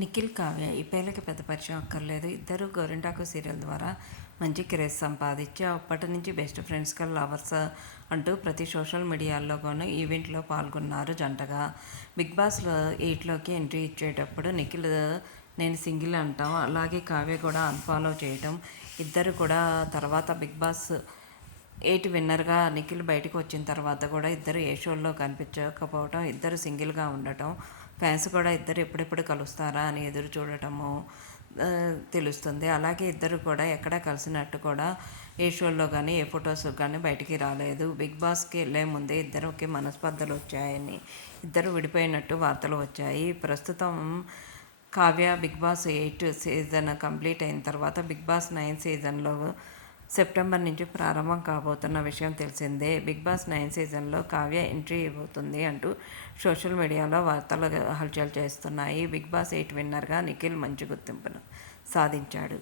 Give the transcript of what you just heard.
నిఖిల్, కావ్య ఈ పేర్లకి పెద్ద పరిచయం అక్కర్లేదు. ఇద్దరు గోరింటాకు సీరియల్ ద్వారా మంచి క్రేజ్ సంపాదించి అప్పటి నుంచి బెస్ట్ ఫ్రెండ్స్గా లవర్స్ అంటూ ప్రతి సోషల్ మీడియాలోనూ ఈవెంట్లో పాల్గొన్నారు జంటగా. బిగ్ బాస్ 8లోకి ఎంట్రీ ఇచ్చేటప్పుడు నిఖిల్ నేను సింగిల్ అంటాం, అలాగే కావ్య కూడా అన్ఫాలో చేయటం, ఇద్దరు కూడా తర్వాత బిగ్ బాస్ 8 విన్నర్గా నిఖిల్ బయటకు వచ్చిన తర్వాత కూడా ఇద్దరు ఏ షోల్లో కనిపించకపోవటం, ఇద్దరు సింగిల్గా ఉండటం, ఫ్యాన్స్ కూడా ఇద్దరు ఎప్పుడెప్పుడు కలుస్తారా అని ఎదురు చూడటము తెలుస్తుంది. అలాగే ఇద్దరు కూడా ఎక్కడ కలిసినట్టు కూడా ఏ షోల్లో కానీ ఏ ఫొటోస్ కానీ బయటికి రాలేదు. బిగ్ బాస్కి వెళ్ళే ముందే ఇద్దరికి మనస్పర్ధలు వచ్చాయని, ఇద్దరు విడిపోయినట్టు వార్తలు వచ్చాయి. ప్రస్తుతం Kavya Bigg Boss 8 season complete అయిన తర్వాత బిగ్ బాస్ 9 సీజన్లో సెప్టెంబర్ నుంచి ప్రారంభం కాబోతున్న విషయం తెలిసిందే. బిగ్ బాస్ 9 సీజన్లో కావ్య ఎంట్రీ ఇవ్వబోతుంది అంటూ సోషల్ మీడియాలో వార్తలు హల్చల్ చేస్తున్నాయి. బిగ్ బాస్ 8 విన్నర్గా నిఖిల్ మంచి గుర్తింపును సాధించాడు.